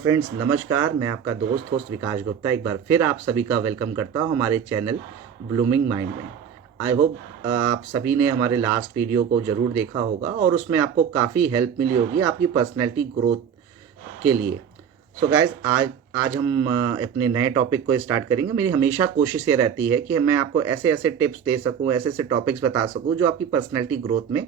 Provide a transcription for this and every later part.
Hello friends, नमस्कार। मैं आपका होस्ट विकास गुप्ता एक बार फिर आप सभी का वेलकम करता हूं हमारे चैनल ब्लूमिंग माइंड में। आई होप आप सभी ने हमारे लास्ट वीडियो को ज़रूर देखा होगा और उसमें आपको काफ़ी हेल्प मिली होगी आपकी पर्सनैलिटी ग्रोथ के लिए। सो गाइज, आज आज हम अपने नए टॉपिक को स्टार्ट करेंगे। मेरी हमेशा कोशिश ये रहती है कि मैं आपको ऐसे ऐसे टिप्स दे सकूं, ऐसे ऐसे टॉपिक्स बता सकूं जो आपकी पर्सनैलिटी ग्रोथ में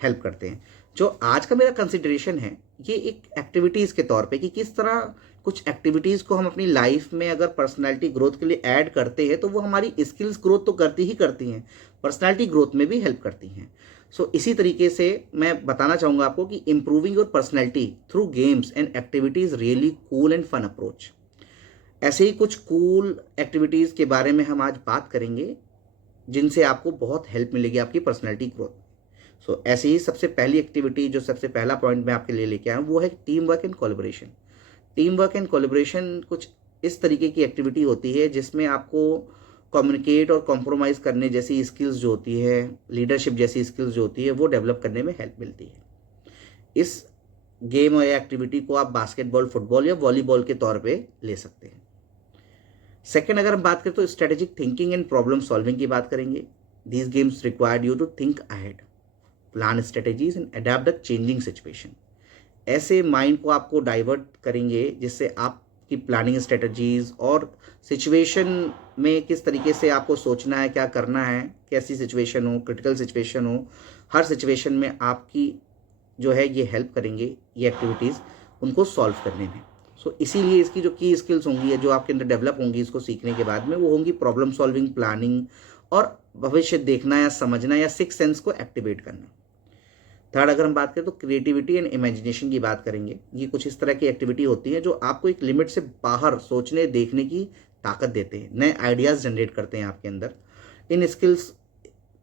हेल्प करते हैं। जो आज का मेरा कंसिडरेशन है, ये एक एक्टिविटीज़ के तौर पे कि किस तरह कुछ एक्टिविटीज़ को हम अपनी लाइफ में अगर पर्सनैलिटी ग्रोथ के लिए ऐड करते हैं तो वो हमारी स्किल्स ग्रोथ तो करती ही करती हैं, पर्सनैलिटी ग्रोथ में भी हेल्प करती हैं। सो इसी तरीके से मैं बताना चाहूँगा आपको कि improving your personality through games and activities really cool and fun approach. ऐसे ही कुछ कूल एक्टिविटीज़ के बारे में हम आज बात करेंगे जिनसे आपको बहुत हेल्प मिलेगी आपकी पर्सनैलिटी ग्रोथ। सो ऐसे ही सबसे पहली एक्टिविटी, जो सबसे पहला पॉइंट मैं आपके लिए लेके आया हूँ, वो है team work and collaboration. Team work and collaboration कुछ इस तरीके की एक्टिविटी होती है जिसमें आपको कम्युनिकेट और कॉम्प्रोमाइज़ करने जैसी स्किल्स जो होती है, लीडरशिप जैसी स्किल्स जो होती है, वो डेवलप करने में हेल्प मिलती है। इस गेम या एक्टिविटी को आप बास्केटबॉल, फुटबॉल या वॉलीबॉल के तौर पे ले सकते हैं। सेकेंड, अगर हम बात करें तो strategic thinking and problem solving की बात करेंगे। These games required you to think ahead, plan strategies and adapt the changing situation. ऐसे माइंड को आपको डाइवर्ट करेंगे जिससे आपकी प्लानिंग स्ट्रेटजीज और सिचुएशन में किस तरीके से आपको सोचना है, क्या करना है, कैसी सिचुएशन हो, क्रिटिकल सिचुएशन हो, हर सिचुएशन में आपकी जो है ये हेल्प करेंगे ये एक्टिविटीज़ उनको सॉल्व करने में। सो इसीलिए इसकी जो की स्किल्स होंगी या जो आपके अंदर डेवलप होंगी इसको सीखने के बाद में, वो होंगी प्रॉब्लम सॉल्विंग, प्लानिंग और भविष्य देखना या समझना या सिक्स सेंस को एक्टिवेट करना। थर्ड, अगर हम बात करें तो क्रिएटिविटी एंड इमेजिनेशन की बात करेंगे। ये कुछ इस तरह की एक्टिविटी होती है जो आपको एक लिमिट से बाहर सोचने देखने की ताकत देते हैं, नए आइडियाज़ जनरेट करते हैं आपके अंदर। इन स्किल्स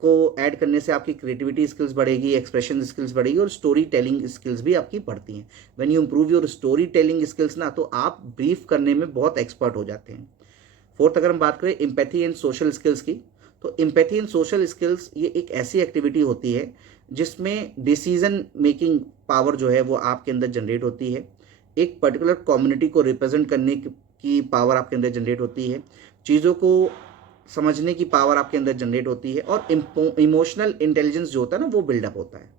को ऐड करने से आपकी क्रिएटिविटी स्किल्स बढ़ेगी, एक्सप्रेशन स्किल्स बढ़ेगी और स्टोरी टेलिंग स्किल्स भी आपकी बढ़ती हैं। When you improve your story telling skills ना, तो आप ब्रीफ करने में बहुत एक्सपर्ट हो जाते हैं। फोर्थ, अगर हम बात करें एम्पैथी एंड सोशल स्किल्स की, तो एम्पैथी एंड सोशल स्किल्स ये एक ऐसी एक्टिविटी होती है जिसमें डिसीजन मेकिंग पावर जो है वो आपके अंदर जनरेट होती है। एक पर्टिकुलर कम्युनिटी को रिप्रेजेंट करने की पावर आपके अंदर जनरेट होती है। चीज़ों को समझने की पावर आपके अंदर जनरेट होती है और इमोशनल इंटेलिजेंस जो होता है ना, वो बिल्डअप होता है।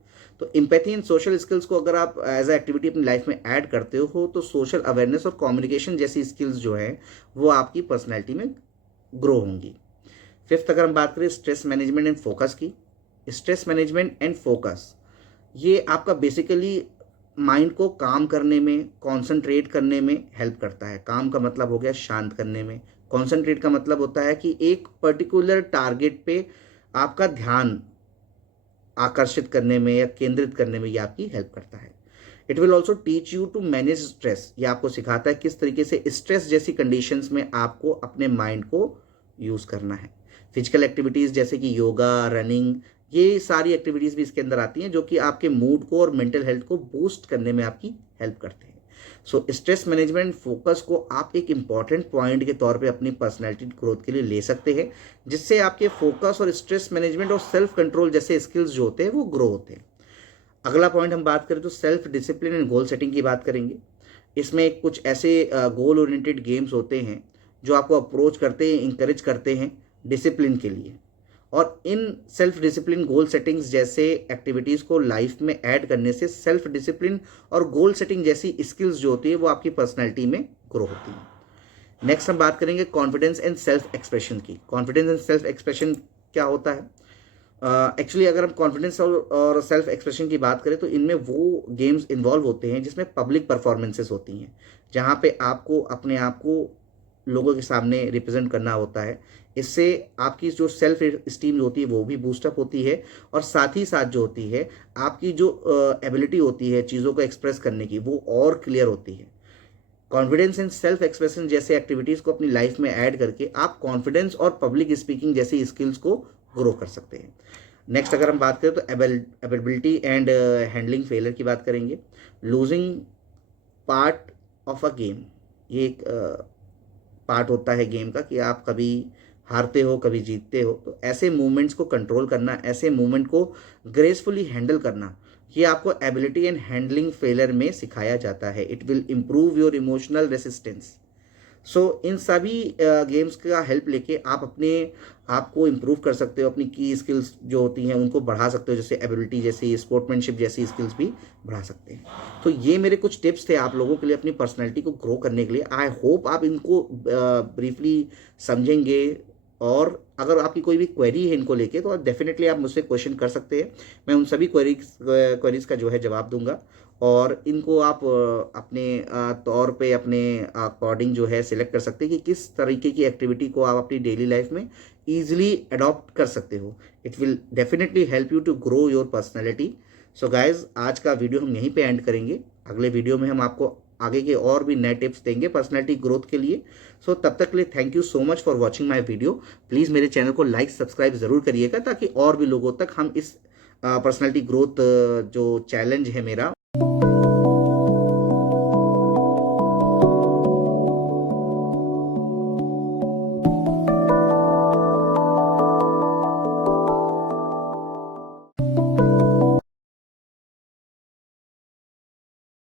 तो एम्पैथी एंड सोशल स्किल्स को अगर आप एज अ एक्टिविटी अपनी लाइफ में ऐड करते हो तो सोशल अवेयरनेस और कम्युनिकेशन जैसी स्किल्स जो है वो आपकी पर्सनैलिटी में ग्रो होंगी। फिफ्थ, अगर हम बात करें स्ट्रेस मैनेजमेंट एंड फोकस की, स्ट्रेस मैनेजमेंट एंड फोकस ये आपका बेसिकली माइंड को काम करने में, कंसंट्रेट करने में हेल्प करता है। काम का मतलब हो गया शांत करने में, कंसंट्रेट का मतलब होता है कि एक पर्टिकुलर टारगेट पे आपका ध्यान आकर्षित करने में या केंद्रित करने में ये आपकी हेल्प करता है। It will also teach you to manage stress, ये आपको सिखाता है किस तरीके से स्ट्रेस जैसी कंडीशंस में आपको अपने माइंड को यूज़ करना है। फिजिकल एक्टिविटीज़ जैसे कि योगा, रनिंग, ये सारी एक्टिविटीज़ भी इसके अंदर आती हैं जो कि आपके मूड को और मेंटल हेल्थ को बूस्ट करने में आपकी हेल्प करते हैं। सो स्ट्रेस मैनेजमेंट फोकस को आप एक इम्पॉर्टेंट पॉइंट के तौर पे अपनी पर्सनैलिटी ग्रोथ के लिए ले सकते हैं, जिससे आपके फोकस और स्ट्रेस मैनेजमेंट और सेल्फ कंट्रोल जैसे स्किल्स जो होते हैं वो ग्रो होते हैं। अगला पॉइंट हम बात करें तो self discipline and goal setting की बात करेंगे। इसमें कुछ ऐसे गोल ओरिएंटेड गेम्स होते हैं जो आपको अप्रोच करते हैं, इंकरेज करते हैं डिसिप्लिन के लिए। और in self discipline, goal settings जैसे एक्टिविटीज़ को लाइफ में ऐड करने से सेल्फ डिसिप्लिन और गोल सेटिंग जैसी स्किल्स जो होती है वो आपकी पर्सनैलिटी में ग्रो होती हैं। नेक्स्ट हम बात करेंगे कॉन्फिडेंस एंड सेल्फ एक्सप्रेशन की। कॉन्फिडेंस एंड सेल्फ एक्सप्रेशन क्या होता है? एक्चुअली अगर हम कॉन्फिडेंस और सेल्फ एक्सप्रेशन की बात करें तो इनमें वो गेम्स इन्वॉल्व होते हैं जिसमें पब्लिक परफॉर्मेंसेस होती हैं, जहाँ पे आपको अपने आप को लोगों के सामने रिप्रेजेंट करना होता है। इससे आपकी जो सेल्फ इस्टीम होती है वो भी बूस्टअप होती है और साथ ही साथ जो होती है आपकी जो एबिलिटी होती है चीज़ों को एक्सप्रेस करने की, वो और क्लियर होती है। कॉन्फिडेंस एंड सेल्फ एक्सप्रेशन जैसे एक्टिविटीज़ को अपनी लाइफ में ऐड करके आप कॉन्फिडेंस और पब्लिक स्पीकिंग जैसी स्किल्स को ग्रो कर सकते हैं। नेक्स्ट, अगर हम बात करें तो एबिलिटी एंड हैंडलिंग फेलियर की बात करेंगे। Losing part of a game, ये एक पार्ट होता है गेम का कि आप कभी हारते हो, कभी जीतते हो। तो ऐसे मूवमेंट्स को कंट्रोल करना, ऐसे मूवमेंट को ग्रेसफुली हैंडल करना, ये आपको एबिलिटी एंड हैंडलिंग फेलियर में सिखाया जाता है। It will improve your emotional resistance. So इन सभी गेम्स का हेल्प लेके आप अपने आप को इम्प्रूव कर सकते हो, अपनी की स्किल्स जो होती हैं उनको बढ़ा सकते हो, जैसे एबिलिटी जैसी, स्पोर्ट्समैनशिप जैसी स्किल्स भी बढ़ा सकते हैं। तो ये मेरे कुछ टिप्स थे आप लोगों के लिए अपनी पर्सनैलिटी को ग्रो करने के लिए। आई होप आप इनको ब्रीफली समझेंगे, और अगर आपकी कोई भी क्वेरी है इनको लेके तो डेफिनेटली आप मुझसे क्वेश्चन कर सकते हैं। मैं उन सभी क्वेरीज का जो है जवाब दूंगा, और इनको आप अपने तौर पे अपने अकॉर्डिंग जो है सिलेक्ट कर सकते हैं कि किस तरीके की एक्टिविटी को आप अपनी डेली लाइफ में ईजिली अडॉप्ट कर सकते हो। It will definitely help you to grow your personality. So guys, आज का वीडियो हम यहीं पे एंड करेंगे। अगले वीडियो में हम आपको आगे के और भी नए टिप्स देंगे पर्सनैलिटी ग्रोथ के लिए। सो तब तक के लिए thank you so much for watching my video. Please मेरे चैनल को लाइक सब्सक्राइब ज़रूर करिएगा, ताकि और भी लोगों तक हम इस पर्सनैलिटी ग्रोथ जो चैलेंज है मेरा